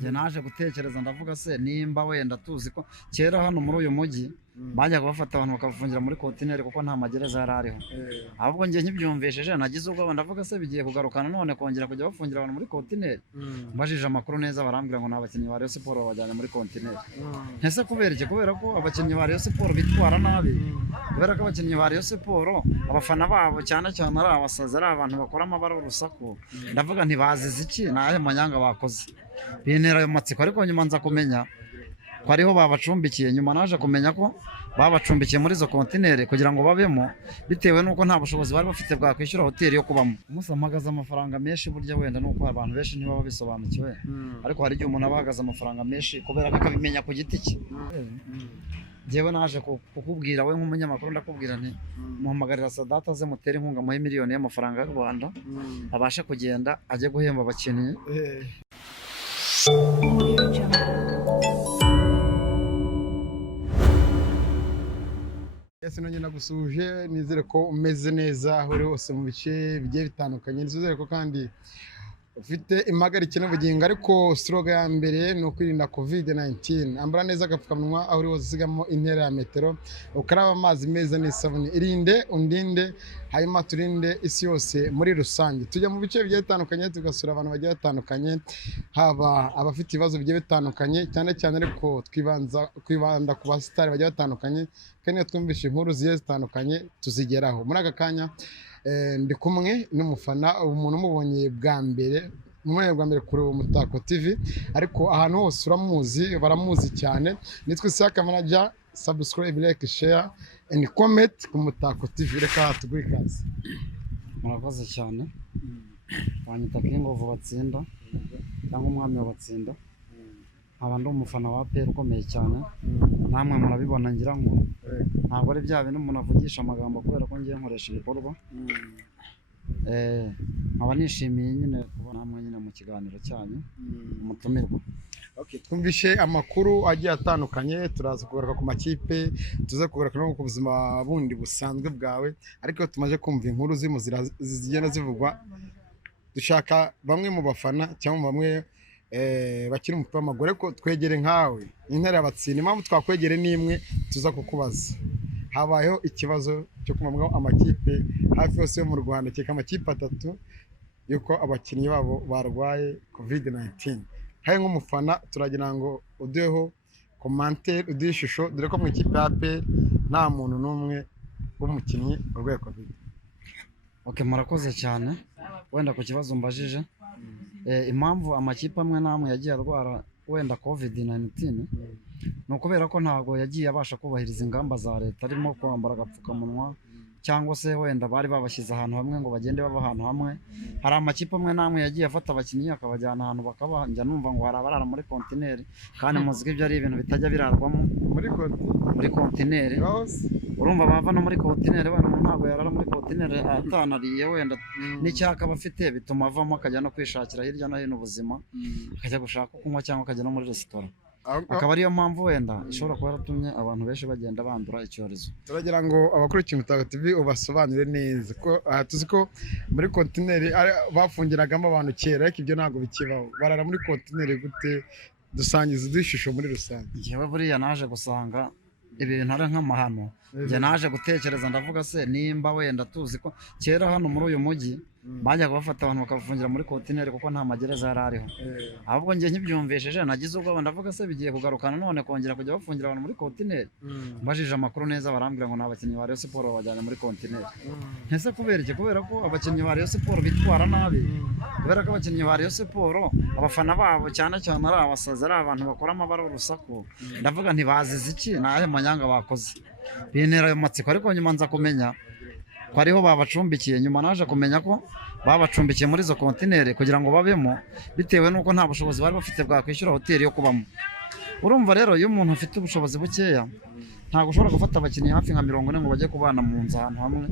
Njye naje gutekereza ndavuga se nimba wenda tuzi ko kera hano muri uyu mujyi bajyaga bafata abantu bakabafungira muri kontineri kuko nta magereza yari ariho. Ahubwo njye nkibyumvishije nagize ubwoba ndavuga se bigiye kugarukana none kongera kujya bafungira abantu muri kontineri. Mbajije amakuru neza barambwira ngo n'abakinnyi ba Rayon Sport babajyanye muri kontineri. Ese kubera iki? Kubera ko abakinnyi ba Rayon Sport bitwara nabi. Kubera ko abakinnyi ba Rayon Sport abafana babo cyane cyane ari abasazi, ari abantu bakora amabara urusaku. Ndavuga ntibazize iki naye manyanga bakoze. Bintera ayo matsiko ariko nyuma nza kumenya ko ariho babacumbikiye. Nyuma naje kumenya ko babacumbikiye muri izo kontineri kugira ngo babemo, bitewe nuko nta bushobozi bari bafite bwa kwishyura hoteli yo kubamo. Umunsi amagaza amafaranga menshi burya wenda nuko abantu benshi ntibaba bisobanukiwe, ariko hari igihe umuntu abahagaze amafaranga menshi kubera ko akabimenya ku giti cye. Njyewe naje kukubwira we nk'umunyamakuru ndakubwira nti muhamagarira Sadata aze mutere inkunga muri miliyoni y'amafaranga y'u Rwanda abashe kugenda ajye guhemba abakinnyi. Ese nongeye nagusuje, nizere ko umeze neza aho uri hose mu bice bigiye bitandukanye. Nizere ko kandi ufite impagarike n'ubugingo, ariko slogan ya mbere ni ukwirinda COVID-19. Ambara neza agapfukamunwa aho uri hose, usigamo intera ya metero, ukaraba amazi meza n'isabune. Irinde undinde, hanyuma turinde isi yose muri rusange. Tujya mu bice bigiye bitandukanye tugasura abantu bagiye batandukanye, haba abafite ibibazo bigiye bitandukanye cyane cyane, ariko twibanda ku basitari bagiye batandukanye, kandi iyo twumvishe inkuru zigiye zitandukanye tuzigeraho. Muri aka kanya ndi kumwe n'umufana, umuntu umubonye bwa mbere kuri Umutako TV, ariko ahantu hose uramuzi, baramuzi cyane. Nitwa Isaka Manager. Subscribe, like, share and comment ku Umutako TV. Reka tuguhe ikaze. Murakoze cyane. Banyita King of Batsinda cyangwa umwami w'abatsinda. Nkaba ndi umufana wa APR ukomeye cyane, namwe murabibona ngira ngo ntabwo ari bya bintu umuntu avugisha amagambo kubera ko ngiye nkoresha ibikorwa. Nkaba nishimiye nyine kubona namwe nyine mu kiganiro cyanyu umutumirwa. Twumvishe amakuru agiye atandukanye, turaza kugaruka ku makipe, tuze kugaruka no ku buzima bundi busanzwe bwawe, ariko tumaze kumva inkuru zigenda zivugwa, dushaka bamwe mu bafana cyangwa bamwe bakiri umupira w'amaguru, ariko twegere nkawe intera y'abatsinda. Impamvu twakwegere n'imwe tuza kukubaza. Habayeho ikibazo cyo kumamwa amakipe hafi yose yo mu Rwanda, cyeka amakipe 3 yuko abakinnyi babo barwaye COVID-19. Haye nk'umufana turagira ngo udeho commentaire, uduhe ishusho, dore ko mu ikipe ya APR nta muntu n'umwe w'umukinnyi urwaye COVID. Murakoze cyane. Wenda ku kibazo mbajije, impamvu amakipe amwe namwe yagiye arwara wenda COVID-19 ni ukubera ko ntabwo yagiye abasha kubahiriza ingamba za leta, arimo kwambara agapfukamunwa cyangwa se wenda bari babashyize ahantu hamwe ngo bagende baba ahantu hamwe. Hari amakipe amwe namwe yagiye afata abakinnyi akabajyana ahantu bakaba, njya numva ngo hari abarara muri kontineri, kandi muzi ko ibyo ari ibintu bitajya birarwamo muri kontineri. Urumva bava no muri kontineri, wenda umuntu ntabwo yarara muri kontineri atanariye, wenda n'icyaka bafite bituma avamo akajya no kwishakira hirya no hino ubuzima, akajya gushaka kunywa cyangwa akajya no muri resitora. Akaba ariyo mpamvu wenda ishobora kuba yaratumye abantu benshi bagenda bandura icyorezo. Turagira ngo abakurikiye Umutako TV ubasobanurire neza ko tuzi ko muri kontineri bafungiragamo abantu kera, ariko ibyo ntabwo bikibaho. Barara muri kontineri gute? Dusangiza ishusho muri rusange. Njyewe buriya naje gusanga ibintu ari nk'amahano. Njye naje gutekereza ndavuga se nimba wenda tuzi ko kera hano muri uyu mujyi bajyaga bafata abantu bakabafungira muri kontineri kuko nta magereza yari ariho. Ahubwo njye nkibyumvishije nagize ubwoba ndavuga se bigiye kugarukana none kongera kujya bafungira abantu muri kontineri. Mbajije amakuru neza barambwira ngo n'abakinnyi ba Rayon Sport babajyanye muri kontineri. Ese kubera iki? Kubera ko abakinnyi ba Rayon Sport bitwara nabi. Kubera ko abakinnyi ba Rayon Sport abafana babo cyane cyane ari abasazi, ari abantu bakora amabara urusaku. Ndavuga ntibazize iki naye manyanga bakoze. Bintera ayo matsiko ariko nyuma nza kumenya ko ariho babacumbikiye. Nyuma naje kumenya ko babacumbikiye muri izo kontineri kugira ngo babemo, bitewe nuko nta bushobozi bari bafite bwa kwishyura hoteli yo kubamo. Urumva rero iyo umuntu afite ubushobozi bukeya ntabwo ushobora gufata abakinnyi hafi nka 40 ngo bajye kubana mu nzu ahantu hamwe,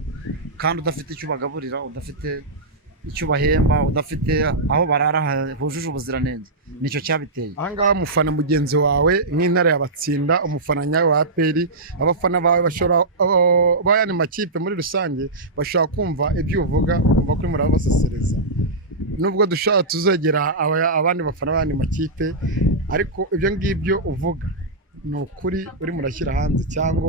kandi udafite icyo bagaburira, udafite icyo bahemba, udafite aho barara hujuje ubuziranenge. Nicyo cyabiteye. Ahangaha umufana mugenzi wawe nk'intara y'abatsinda, umufana nyawe wa APR, abafana bawe bashobora bayane makipe muri rusange bashobora kumva ibyo uvuga, kumva kuri murabasesereza. nubwo dushobora tuzegera abandi bafana b'andi makipe ariko ibyo ngibyo uvuga ni ukuri urimo urashyira hanze cyangwa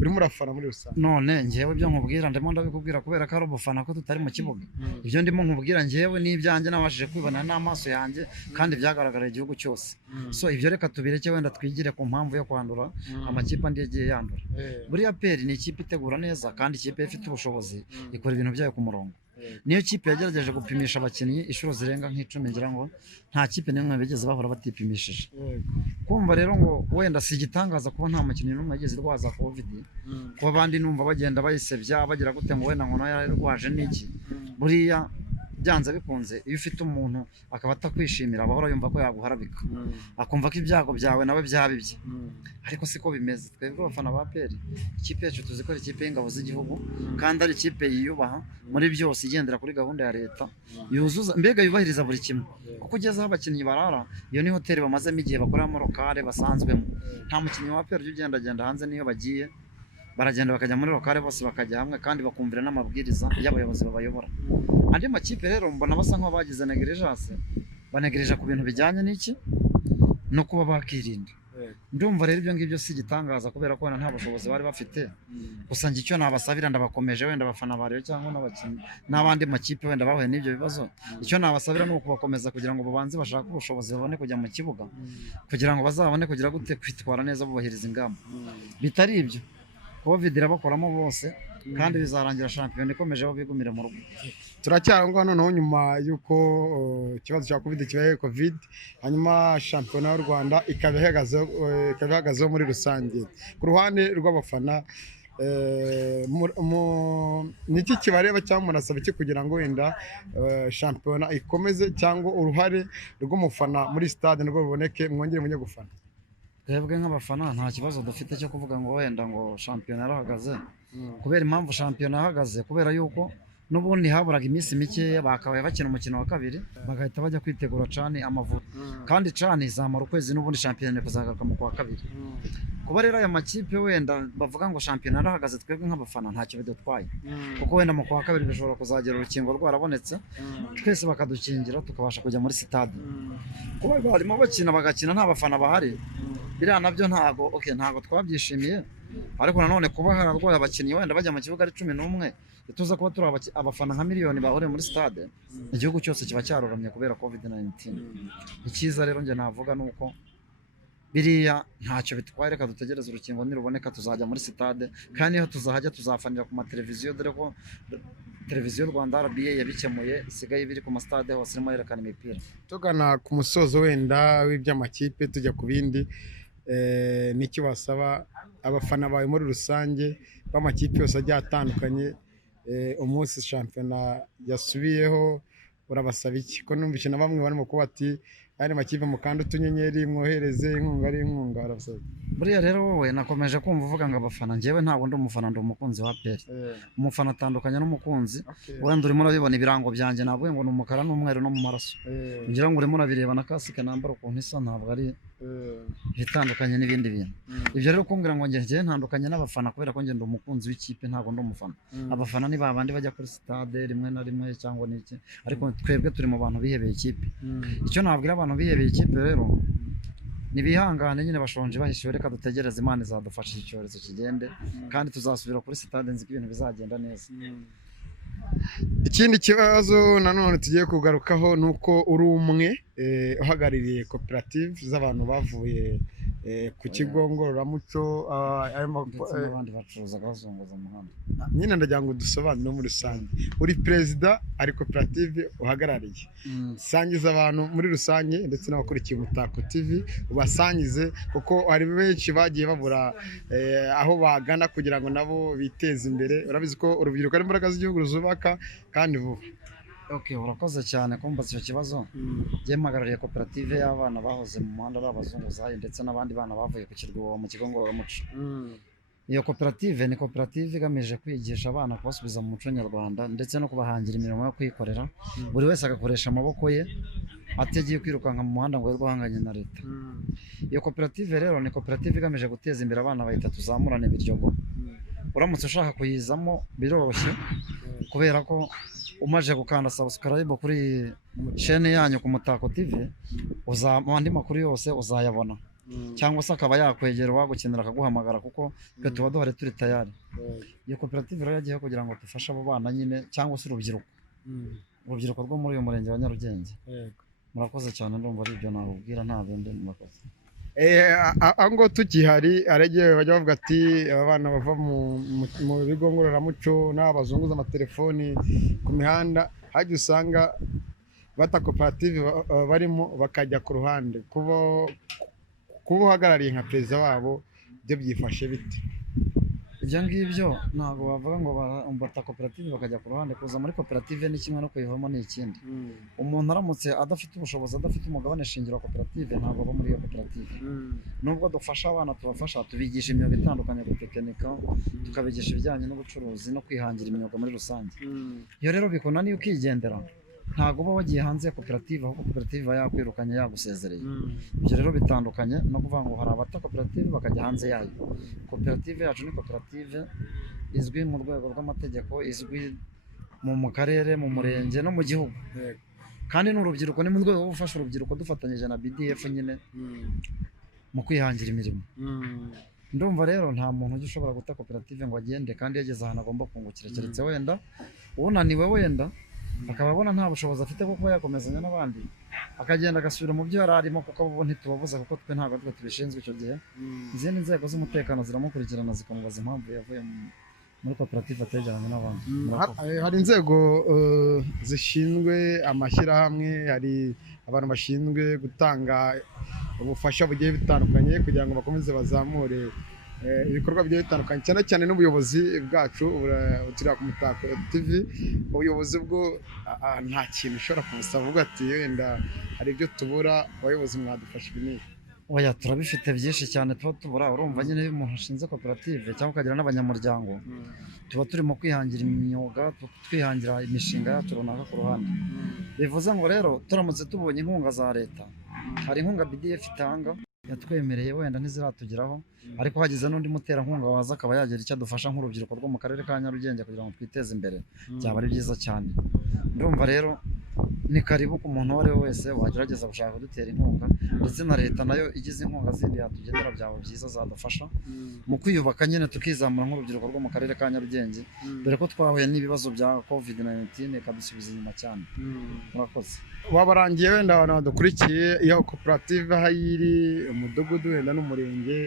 urimo urafana muri rusange? none njyewe ibyo nkubwira ndimo ndabikubwira kubera ko ari ubufana ko tutari mu kibuga. Ibyo ndimo nkubwira njyewe n'ibyanjye nabashije kwibona n'amaso yanjye kandi byagaragara igihugu cyose. So ibyo reka tubireke wenda twigire ku mpamvu yo kwandura amakipe andi yagiye yandura. Buriya APR ni ikipe itegura neza kandi ikipe ifite ubushobozi ikora ibintu byayo ku murongo. Niyo kipe yagerageje gupimisha abakinnyi inshuro zirenga nk'icumi, ngira ngo nta kipe n'imwe bigeze bahora batipimishije. Kumva rero ngo wenda si igitangaza kuba nta mukinnyi n'umwe yageze rwaza covid, kuba abandi numva bagenda bayisebya bagira gute ngo wenda ngo nayo yarwaje n'iki. Buriya byanze bikunze iyo ufite umuntu akaba atakwishimira bahora yumva ko yaguharabika, akumva ko ibyago byawe nawe byabibye. Ariko siko bimeze. Twebwe abafana ba APR ikipe yacu tuzi ko ari ikipe y'ingabo z'igihugu kandi ari ikipe yiyubaha muri byose, igendera kuri gahunda ya leta, yuzuza mbega yubahiriza buri kimwe. Kuko ugeze aho abakinnyi barara, iyo ni hoteli bamazemo igihe bakoramo lokale basanzwemo. Nta mukinnyi wa APR ugenda hanze, niyo bagiye baragenda bakajya muri lokale bose bakajya hamwe kandi bakumvira n'amabwiriza y'abayobozi babayobora. Andi makipe rero mbona basa nk'aho bagize negligence, banegereje ku bintu bijyanye n'iki no kuba bakirinda. Ndumva rero ibyo ngibyo si igitangaza kubera ko nta bushobozi bari bafite. Gusa njye icyo nabasabira ndabakomeje, wenda abafana ba Rayon cyangwa n'abakinnyi n'abandi makipe wenda bahuye n'ibyo bibazo, icyo nabasabira ni ukubakomeza kugira ngo babanze bashake ubushobozi babone kujya mu kibuga kugira ngo bazabone kugira gute kwitwara neza bubahiriza ingamba. Bitari ibyo covid irabakoramo bose kandi bizarangira shampiyona ikomeje aho bigumira mu rugo. Turacyarangwa noneho nyuma y'uko ikibazo cya covid kibaye covid, hanyuma shampiyona y'u Rwanda ikaba ihagazeho muri rusange. Ku ruhande rw'abafana niki kibareba cyangwa murasaba iki kugira ngo wenda shampiyona ikomeze, cyangwa uruhare rw'umufana muri stade nirwo ruboneke mwongere mujye gufana? Twebwe nk'abafana nta kibazo dufite cyo kuvuga ngo wenda ngo shampiyona yarahagaze. Kubera impamvu shampiyona yahagaze kubera yuko n'ubundi haburaga iminsi mikeya bakabaye bakina umukino wa kabiri bagahita bajya kwitegura cani Amavubi, kandi cani izamara ukwezi n'ubundi shampiyona kuzagaruka mu kwa kabiri. Kuba rero aya makipe wenda bavuga ngo shampiyona yarahagaze, twebwe nk'abafana ntacyo bidutwaye kuko wenda mu kwa kabiri bishobora kuzagera urukingo rwarabonetse twese bakadukingira tukabasha kujya muri sitade. Kuba barimo bakina bagakina nta bafana bahari, biriya nabyo ntago twabyishimiye. Ariko nanone kuba hararwaye abakinnyi wenda bajya mu kibuga ari 11, tuza kuba turi abafana nka miliyoni bahuriye muri stade, igihugu cyose kiba cyaroramye kubera covid-19. Icyiza rero njye navuga nuko biriya ntacyo bitwaye, reka dutegereze urukingo niruboneka tuzajya muri stade, kandi iyo tuzahajya tuzafanira ku mateleviziyo, dore ko televiziyo Rwanda RBA yabikemuye, isigaye biri ku mastade hose irimo yerekana imipira. Tugana ku musozo wenda w'iby'amakipe tujya ku bindi, niki wasaba abafana bawe muri rusange b'amakipe yose agiye atandukanye umunsi shampiyona yasubiyeho, urabasaba iki? Ko numvise na bamwe barimo kuba ati andi makipe mukanda utunyenyeri mwohereze inkunga ari inkunga, urabasaba? Buriya rero wowe nakomeje kumva uvuga ngo abafana, njyewe ntabwo ndi umufana, ndi umukunzi wa APR. Umufana atandukanye n'umukunzi. Wenda urimo urabibona ibirango byanjye navuye ngo ni umukara n'umweru no mu maraso, ngira ngo urimo urabireba na kasike nambara ukuntu isa, ntabwo ari bitandukanye n'ibindi bintu. Ibyo rero kumbwira ngo njye ntandukanye n'abafana kubera ko njye ndi umukunzi w'ikipe, ntabwo ndi umufana. Abafana ni babandi bajya kuri stade rimwe na rimwe cyangwa n'iki, ariko twebwe turi mu bantu bihebeye ikipe. Icyo nabwira abantu bihebeye ikipe rero, nibihangane nyine bashonje bahishiwe, reka dutegereze Imana izadufasha iki cyorezo kigende kandi tuzasubira kuri stade, nzi ko ibintu bizagenda neza. Ikindi kibazo nanone tugiye kugarukaho ni uko uri umwe uhagarariye koperative z'abantu bavuye ku kigo ngororamuco, n'abandi bacuruza bazunguza umuhanda. Nyine ndagira ngo dusobanure muri rusange, uri perezida ari koperative uhagarariye, sangiza abantu muri rusange ndetse n'abakurikiye Umutako TV ubasangize, kuko hari benshi bagiye babura aho bagana kugira ngo nabo biteze imbere. Urabizi ko urubyiruko ari imbaraga z'igihugu ruzubaka kandi vuba. Okay, urakoze cyane kumbaza icyo kibazo. Njye mpagarariye koperative y'abana bahoze mu muhanda ari abazunguzayi ndetse n'abandi bana bavuye ku Kirwa mu kigo ngororamuco. Iyo koperative ni koperative igamije kwigisha abana kubasubiza mu muco nyarwanda ndetse no kubahangira imirimo yo kwikorera, buri wese agakoresha amaboko ye atagiye kwirukanka mu muhanda ngo yarwahanganye na leta. Iyo koperative rero ni koperative igamije guteza imbere abana bahita tuzamurane Biryogo. Uramutse ushaka kuyizamo biroroshye kubera ko umaze gukanda subscribe kuri chaîne yanyu ku Mutako TV andi makuru yose uzayabona cyangwa se akaba yakwegera wagukenera akaguhamagara kuko twe tuba duhari turi tayari. Iyo koperative rero yagiye kugira ngo dufashe abo bana nyine cyangwa se urubyiruko rwo muri uyu murenge wa Nyarugenge. Murakoze cyane, ndumva ari ibyo nabubwira, nta bindi murakoze. Ango tukihari aregeye bajya bavuga ati abana bava mu bigo ngororamuco n'abazunguza amatelefoni ku mihanda hajya usanga bata koperative barimo bakajya ku ruhande. Kuba uhagarariye nka perezida wabo ibyo byifashe bite? Ibyo ngibyo ntabwo bavuga ngo bata koperative bakajya ku ruhande. Kuza muri koperative ni kimwe no kuyivamo ni ikindi. Umuntu aramutse adafite ubushobozi, adafite umugabane shingiro wa koperative, ntabwo aba muri iyo koperative. Nubwo dufasha abana, tubafasha tubigisha imyuga itandukanye, gutekinika, tukabigisha ibijyanye n'ubucuruzi no kwihangira imyuga muri rusange. Iyo rero bikunaniye ukigendera, ntabwo uba wagiye hanze ya koperative, ahubwo koperative yakwirukanye, yagusezereye. Ibyo rero bitandukanye no kuvuga ngo hari abata koperative bakajya hanze yayo. Koperative yacu ni koperative izwi mu rwego rw'amategeko, izwi mu karere, mu murenge no mu gihugu, kandi n'urubyiruko ni mu rwego rwo gufasha urubyiruko dufatanyije na BDF nyine mu kwihangira imirimo. Ndumva rero nta muntu ujya ushobora guta koperative ngo agende kandi yageze ahantu agomba kungukira, keretse wenda unaniwe, wenda akaba abona nta bushobozi afite bwo kuba yakomezanya n'abandi, akagenda agasubira mu byo yari arimo, kuko abo ntitubabuza kuko twe ntabwo twe tubishinzwe. Icyo gihe izindi nzego z'umutekano ziramukurikirana zikamubaza impamvu yavuye muri koperative ategeranye n'abandi. Hari inzego zishinzwe amashyirahamwe, hari abantu bashinzwe gutanga ubufasha bugiye bitandukanye kugira ngo bakomeze bazamure ibikorwa bigiye bitandukanye, cyane cyane n'ubuyobozi bwacu turira ku Mutako TV. Ubuyobozi bwo nta kintu ushobora kubusaba uvuga ati wenda hari ibyo tubura, abayobozi mwadufasha ibi? Oya, turabifite byinshi cyane tuba tubura. Urumva nyine iyo umuntu ashinze koperative cyangwa ukagira n'abanyamuryango, tuba turimo kwihangira imyuga, twihangira imishinga yacu runaka ku ruhande. Bivuze ngo rero turamutse tubonye inkunga za leta, hari inkunga BDF itanga yatwemereye, wenda ntiziratugeraho, ariko hagize n'undi muterankunga waza akaba yagira icyo adufasha nk'urubyiruko rwo mu karere ka Nyarugenge kugira ngo twiteze imbere, byaba ari byiza cyane. Ndumva rero ni karibu ku muntu uwo ari we wese wagerageza gushaka kudutera inkunga, ndetse na leta nayo igize inkunga zindi yatugenera byaba byiza, zadufasha mu kwiyubaka nyine tukizamura nk'urubyiruko rwo mu karere ka Nyarugenge, dore ko twahuye n'ibibazo bya COVID-19 ikadusubiza inyuma cyane. Murakoze. Wabarangiye wenda abantu badukurikiye iyo koperative aho iri, umudugudu wenda n'umurenge,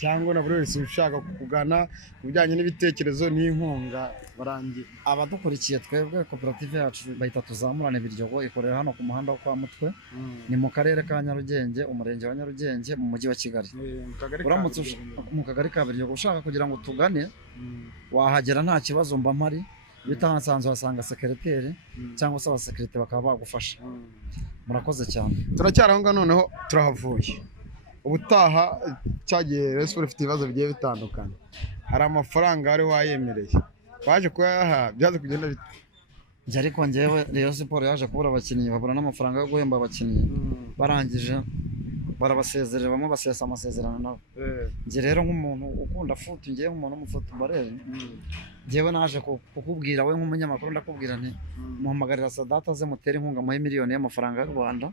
cyangwa na buri wese ushaka kugana ku bijyanye n'ibitekerezo n'inkunga, barangiye abadukurikiye. Twebwe koperative yacu bahita Tuzamurane Biryogo, ikorera hano ku muhanda wo kwa Mutwe, ni mu karere ka Nyarugenge, umurenge wa Nyarugenge, mu mujyi wa Kigali, uramutse mu kagari ka Biryogo. Ushaka kugira ngo tugane wahagera nta kibazo, mba mpari. Iyo utahasanze uhasanga sekereteri cyangwa se abasekirite bakaba bagufasha. Murakoze cyane. Turacyari aho ngaho, noneho turahavuye. Ubutaha cyagiye Rayon Sports ifite ibibazo bigiye bitandukanye, hari amafaranga wari wayemereye, baje kuyaha, byaje kugenda bite? Ariko njyewe Rayon Sports yaje kubura abakinnyi, babura n'amafaranga yo guhemba abakinnyi, barangije barabasezerera, bamwe basesa amasezerano nabo. Njye rero nk'umuntu ukunda futu, njyewe nk'umuntu w'umufutubareri, njyewe naje kukubwira we nk'umunyamakuru, ndakubwira nti muhamagarira Sadata aze mutere inkunga, muhe miliyoni y'amafaranga y'u Rwanda,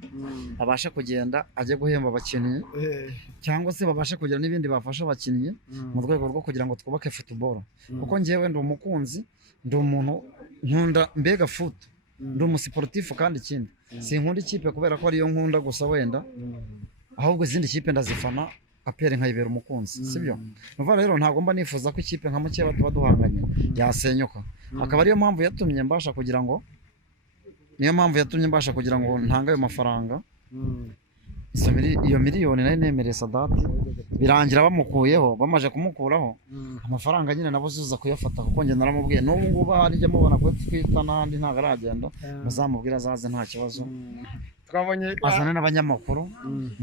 abashe kugenda ajye guhemba abakinnyi, cyangwa se babashe kugira n'ibindi bafasha abakinnyi mu rwego rwo kugira ngo twubake football. Kuko njyewe ndi umukunzi, ndi umuntu nkunda mbega futu, ndi umusiporutifu, kandi ikindi sinkunda ikipe kubera ko ariyo nkunda gusa wenda, ahubwo izindi kipe ndazifana, apere nkayibera umukunzi, sibyo? Nuva rero ntabwo mba nifuza ko ikipe nka Mukeba tuba duhanganye yasenyuka. Akaba ariyo mpamvu yatumye mbasha kugira ngo ntange ayo mafaranga. Iyo miliyoni nari nemereye Sadati, birangira bamukuyeho. Bamaze kumukuraho, amafaranga nyine nabo uza kuyafata, kuko njye naramubwiye n'ubu ngubu harijya mubona ko twita n'ahandi ntabwo aragenda, muzamubwira azaze nta kibazo, azane n'abanyamakuru,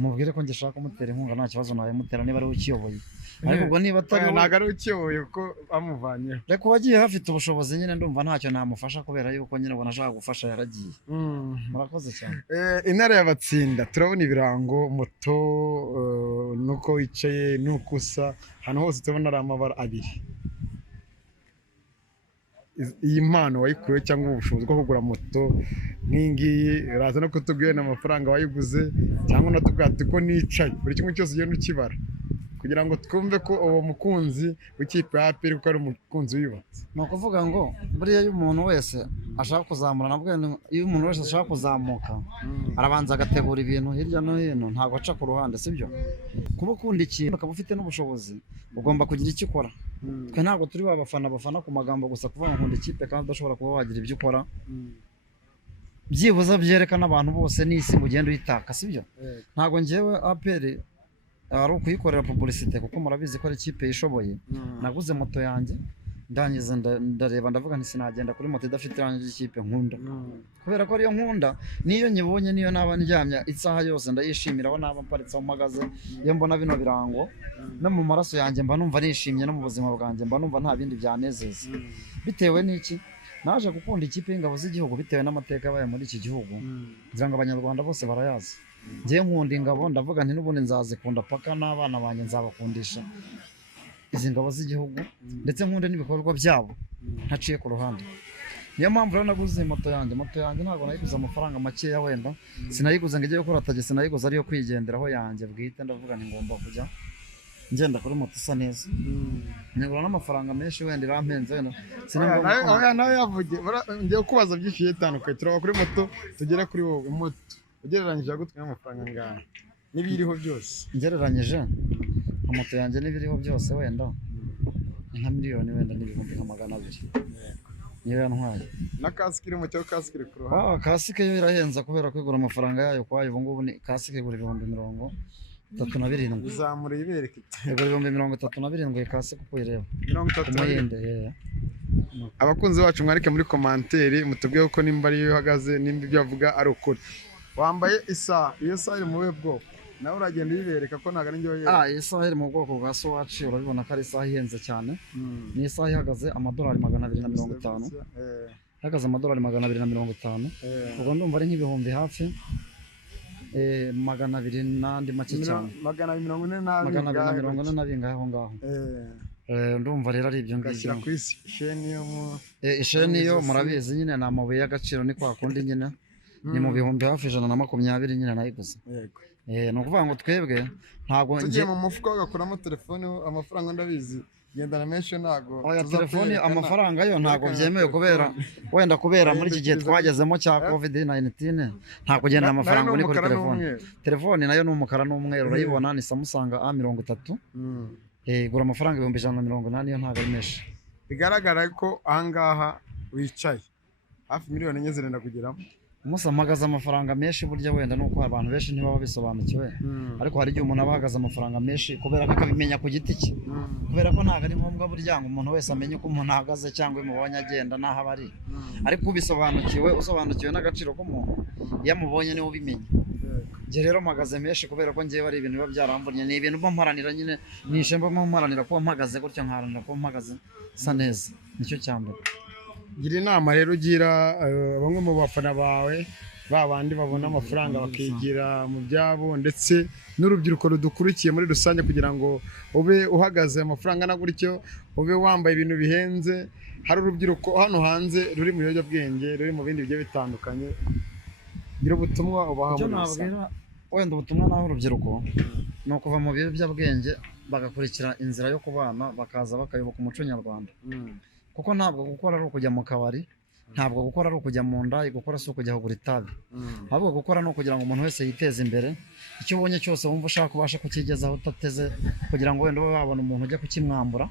mubwire ko ngishaka kumutera inkunga, nta kibazo nayimutera niba ari we ukiyoboye. Ariko ubwo niba atari we, ntabwo ari we ukiyoboye kuko bamuvanyeho. Reka uwagiye hafite ubushobozi nyine, ndumva ntacyo namufasha, kubera yuko nyine ubona ashaka gufasha, yaragiye. Murakoze cyane. Intare y'Abatsinda, turabona ibirango, moto, nuko wicaye, nuko usa, ahantu hose tubona ari amabara abiri. iyi mpano wayikuye cyangwa ubushobozi bwo kugura moto nk'iyi ngiyi, uraza no kutubwira n'amafaranga wayiguze cyangwa unatubwira ati ko nicaye, buri kimwe cyose ugenda ukibara kugira ngo twumve ko uwo mukunzi w'ikipe ya APR kuko ari umukunzi wiyubatse. ni ukuvuga ngo buriya iyo umuntu wese ashaka kuzamura, nabwo iyo umuntu wese ashaka kuzamuka arabanza agategura ibintu hirya no hino, ntabwo aca ku ruhande, sibyo? Kuba ukunda ikintu ukaba ufite n'ubushobozi ugomba kugira icyo ukora. Twe ntabwo turi bafana ku magambo gusa kuvuga ngo nkunda ikipe kandi udashobora kuba wagira ibyo ukora byibuza byerekana abantu bose n'isi ugenda uyitaka, sibyo? Ntabwo ngewe APR ari ukuyikorera publicité kuko murabizi ko ari ikipe yishoboye. Naguze moto yanjye ndangiza ndareba ndavuga nti sinagenda kuri moto idafite irangi ry'ikipe nkunda, kubera ko ariyo nkunda. Niyo nyibonye niyo naba ndyamya isaha yose ndayishimira, aho naba mparitse mu magaze, iyo mbona bino birango no mu maraso yanjye mba numva nishimye, no mu buzima bwanjye mba numva nta bindi byanezeza. Bitewe n'iki? Naje gukunda ikipe y'ingabo z'igihugu bitewe n'amateka yabaye muri iki gihugu, ngira ngo abanyarwanda bose barayazi. Ngiye nkunda ingabo, ndavuga nti n'ubundi nzazikunda paka n'abana banjye nzabakundisha izi ngabo z'igihugu, ndetse nkunde n'ibikorwa byabo ntaciye ku ruhande. Niyo mpamvu rero naguze moto yanjye ntabwo nayiguze amafaranga makeya, wenda sinayiguze ngo ijye gukora tagisi, sinayiguze ariyo kwigenderaho yanjye bwite. Ndavuga nti ngomba kujya ngenda kuri moto isa neza, nigura n'amafaranga menshi, wenda irampenze, wenda nawe yavuge. Ngiye kubaza byinshi bitandukanye, turaba kuri moto tugera kuri wowe. Moto ugereranyije yagutwaye amafaranga angahe n'ibiriho byose? Ngereranyije moto yanjye n'ibiriho byose wenda nka miliyoni wenda n'ibihumbi nka 200 niyo yantwaye. Na kasike iri mu cyo kasike iri ku ruhande. Kasike yo irahenza kubera kwigura amafaranga yayo kwayo. Ubu ngubu ni kasike igura 37,000. Izamura ibereke igura 37,000 kasike uko ireba 37. Abakunzi bacu mwarike muri komanteri mutubwiye ko nimba ari yo ihagaze, nimba ibyo avuga ari ukuri. Wambaye isaha, iyo saha iri mu buhe bwoko? Nawe uragenda uyibereka ko ntabwo ari njyewe yewe. Iyi saha iri mu bwoko bwa Swatch, urabibona ko ari isaha ihenze cyane. Ni isaha ihagaze amadolari 250. Ihagaze amadolari 250. Ubwo ndumva ari nk'ibihumbi hafi 200 n'andi make cyane. 240 aho ngaho. Ndumva rero ari ibyo ngibyo. Gashyira ku isi isheni yo murabizi nyine ni amabuye y'agaciro, ni kwa kundi nyine ni mu bihumbi hafi 120 nyine nayiguze. Ni ukuvuga ngo twebwe ntabwo tugiye mu mufuka bagakuramo telefone, amafaranga ndabizi gendana menshi, ntabwo telefone amafaranga yo ntabwo byemewe, kubera muri iki gihe twagezemo cya COVID-19 ntabwo ugenda amafaranga uri kuri telefone nayo ni umukara n'umweru, urayibona ni Samsung A30. Igura amafaranga 180 yo ntabwo ari menshi. Bigaragara ko ahangaha wicaye hafi miliyoni enye zirenda kugeramo. Umusamagaza amafaranga menshi, burya wenda nuko abantu benshi ntibaba bisobanukiwe, ariko hari igihe umuntu aba ahagaze amafaranga menshi kubera ko akabimenya ku giti cye, kubera ko ntabwo ari ngombwa burya ngo umuntu wese amenye uko umuntu ahagaze cyangwa imubonye agenda n'aho aba ari, ariko usobanukiwe n'agaciro k'umuntu iyo amubonye niwe ubimenya. Njye rero mpagaze menshi kubera ko ngewe ari ibintu biba byarambunye, ni ibintu mba mparanira nyine, ni ishema mba mparanira kuba mpagaze gutyo, nkaharanira kuba mpagaze sa neza, nicyo cya mbere. Gira inama rero ugira bamwe mu bafana bawe, ba bandi babona amafaranga bakigira mu byabo, ndetse n'urubyiruko rudukurikiye muri rusange, kugira ngo ube uhagaze amafaranga na gutyo, ube wambaye ibintu bihenze. Hari urubyiruko hano hanze ruri mu biyobyabwenge, ruri mu bindi bigiye bitandukanye, gira ubutumwa ubaha muri rusange. Wenda ubutumwa naho urubyiruko ni ukuva mu biyobyabwenge bagakurikira inzira yo kubana, bakaza bakayoboka umuco nyarwanda, kuko ntabwo gukora ari ukujya mu kabari, ntabwo gukora ari ukujya mu nda, gukora si ukujya kugura itabi, ahubwo gukora ni ukugira ngo umuntu wese yiteze imbere. Icyo ubonye cyose wumva ushaka ubashe kukigezaho utateze, kugira ngo wenda ube wabona umuntu ujya kukimwambura,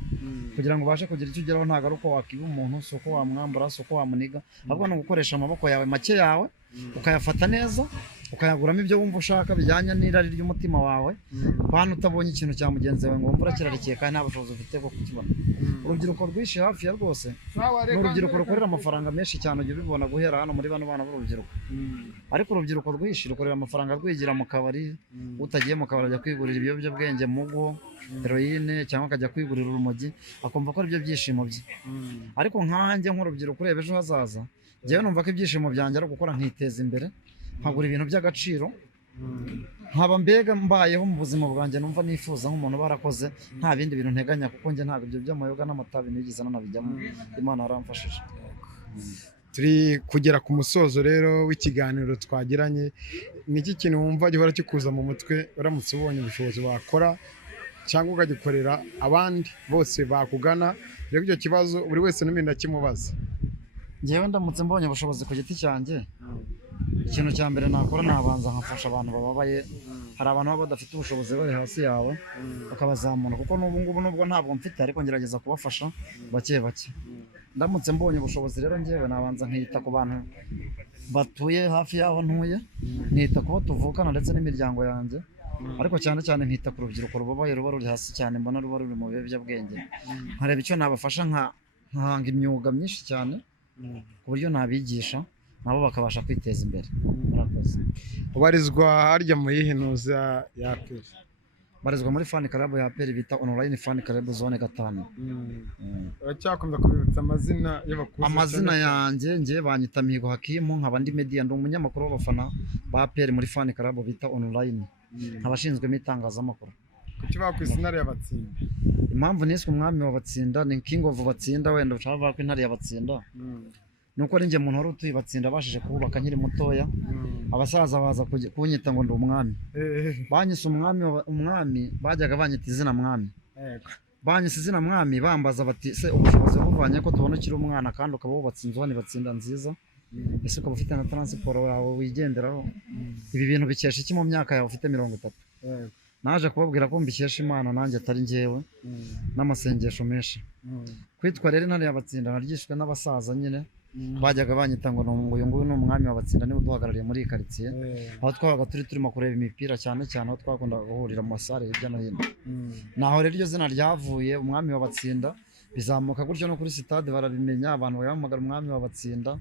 kugira ngo ubashe kugira icyo ugeraho. Ntabwo ari uko wakiba umuntu, si uko wamwambura, si uko wamuniga, ahubwo ni ugukoresha amaboko yawe make yawe ukayafata neza, ukayaguramo ibyo wumva ushaka bijyanye n'irari ry'umutima wawe, kandi utabonye ikintu cya mugenzi wawe ngo wumve urakirarikiye kandi nta bushobozi ufite bwo kukibona. Urubyiruko rwinshi hafi ya rwose ni urubyiruko rukorera amafaranga menshi cyane, ujya ubibona guhera hano muri bano bana b'urubyiruko. Ariko urubyiruko rwinshi rukorera amafaranga rwigira mu kabari, utagiye mu kabari ajya kwigurira ibiyobyabwenge, mugo, heroine, cyangwa akajya kwigurira urumogi, akumva ko ari byo byishimo bye. Ariko nkanjye nk'urubyiruko ureba ejo hazaza, njyewe numva ko ibyishimo byanjye ari ugukora nkiteza imbere, nkagura ibintu by'agaciro, nkaba mbega mbayeho mu buzima bwanjye numva nifuza nk'umuntu barakoze nta bindi bintu nteganya kuko njye ntabwo ibyo by'amayoga n'amatabi nigeze nanabijyamo Imana yaramfashije. turi kugera ku musozo rero w'ikiganiro twagiranye, ni iki kintu wumva gihora kikuza mu mutwe uramutse ubonye ubushobozi wakora cyangwa ukagikorera abandi bose bakugana? rero icyo kibazo buri wese n'ibindi akimubaza. Njyewe ndamutse mbonye ubushobozi ku giti cyanjye, ikintu cya mbere nakora nabanza nkafasha abantu bababaye. Hari abantu baba badafite ubushobozi bari hasi yawe bakabazamura, kuko n'ubu ngubu nubwo ntabwo mfite ariko ngerageza kubafasha bake bake. Ndamutse mbonye ubushobozi rero njyewe nabanza nkita ku bantu batuye hafi y'aho ntuye, nkita ku bo tuvukana ndetse n'imiryango yanjye, ariko cyane cyane nkita ku rubyiruko rubabaye ruba ruri hasi cyane, mbona ruba ruri mu biyobyabwenge. Nkareba icyo nabafasha, nkahanga imyuga myinshi cyane ku buryo nabigisha nabo bakabasha kwiteza imbere. Murakoze. Ubarizwa harya mu yihe ntuza ya APR? Barizwa muri fan club ya APR bita online fan club zone 5. Uracyakomeza kubibutsa amazina y'abakuze? Amazina yanjye njye banyita Mihigo Hakimu, nkaba ndi media, ndi umunyamakuru w'abafana ba APR muri fan club bita online, nkabashinzwemo itangazamakuru. Kuki bakwise intare y'abatsinda? Impamvu niswe umwami w'abatsinda ni king of batsinda, wenda ushaka ko intare y'abatsinda nuko ari njye muntu wari utuye batsinda abashije kubaka nkiri mutoya. Abasaza baza kunyita ngo ndi umwami, banyise umwami bajyaga banyita izina mwami. Banyise izina mwami bambaza bati se ubushobozi buvanye ko tubona ukiri umwana kandi ukaba wubatse inzu hano batsinda nziza, ese ukaba ufite na transport yawe wigenderaho, ibi bintu bikesha iki mu myaka yawe ufite 30? Naje kubabwira ko mbikesha Imana nanjye atari njyewe n'amasengesho menshi. Kwitwa rero intare y'abatsinda naryishwe n'abasaza nyine, bajyaga banyita ngo uyu nguyu ni umwami w'abatsinda, niwe uduhagarariye muri iyi karitsiye. Aho twabaga turimo kureba imipira cyane cyane, aho twakundaga guhurira mu masare hirya no hino. Naho rero iryo zina ryavuye, umwami w'abatsinda, bizamuka gutyo no kuri sitade barabimenya, abantu bahamagara umwami w'abatsinda.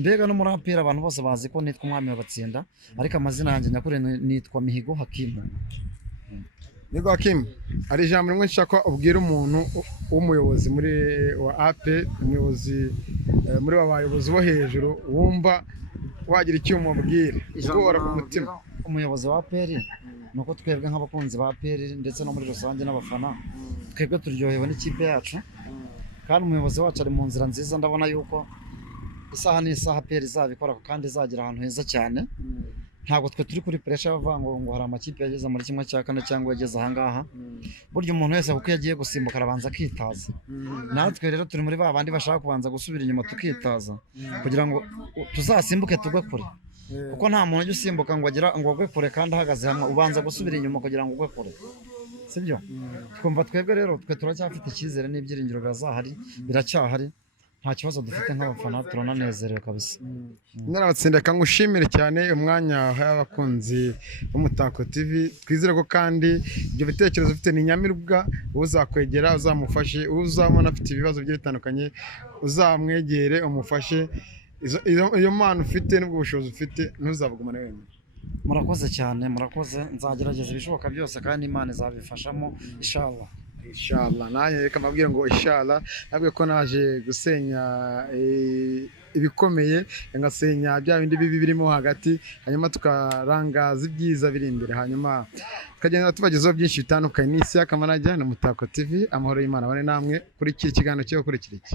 Mbega no muri APR abantu bose bazi ko nitwa umwami w'abatsinda, ariko amazina yanjye nyakuri nitwa Mihigo Hakimu. Mihigo Hakimu, hari ijambo rimwe nshaka ubwira umuntu w'umuyobozi muri wa APR, umuyobozi muri wa bayobozi bo hejuru, wumva wagira icyo umubwira ugora ku mutima? Umuyobozi wa APR nuko twebwe nk'abakunzi ba APR ndetse no muri rusange n'abafana, twebwe turyohewe n'ikipe yacu, kandi umuyobozi wacu ari mu nzira nziza. Ndabona yuko isaha n'isaha APR izabikora kandi izagira ahantu heza cyane. Ntabwo twe turi kuri pressure bavuga ngo hari amakipe yageze muri kimwe cya kane cyangwa yageze ahangaha. Burya umuntu wese kuko yagiye gusimbuka arabanza akitaza. Natwe rero turi muri ba bandi bashaka kubanza gusubira inyuma tukitaza kugira ngo tuzasimbuke tugwe kure, kuko nta muntu ujya usimbuka ngo agwe kure kandi ahagaze hamwe, ubanza gusubira inyuma kugira ngo ugwe kure, sibyo? Twumva twebwe rero twe turacyafite icyizere n'ibyiringiro biracyahari, nta kibazo dufite nk'abafana, turananezerewe kabisa. Intare y'abatsinda kangushimire cyane umwanya w'abakunzi b'Umutako TV. Twizere ko kandi ibyo bitekerezo ufite ni nyamirwa, uzakwegera uzamufashe, uzabona afite ibibazo bigiye bitandukanye uzamwegere umufashe. Iyo mpano ufite n'ubwo bushobozi ufite ntuzabugumane wenyine. Murakoze cyane, murakoze. Nzagerageza ibishoboka byose kandi Imana izabifashamo inshallah. Inshallah. Nanjye reka mbabwire ngo inshallah, nabwiye ko naje gusenya ibikomeye, ngasenya bya bindi bibi birimo hagati, hanyuma tukarangaza ibyiza biri imbere, hanyuma tukagenda tubagezaho byinshi bitandukanye. N'isi y'akamanajya na Umutako TV. Amahoro y'Imana bane namwe kuri iki kiganiro cyo gukurikira iki.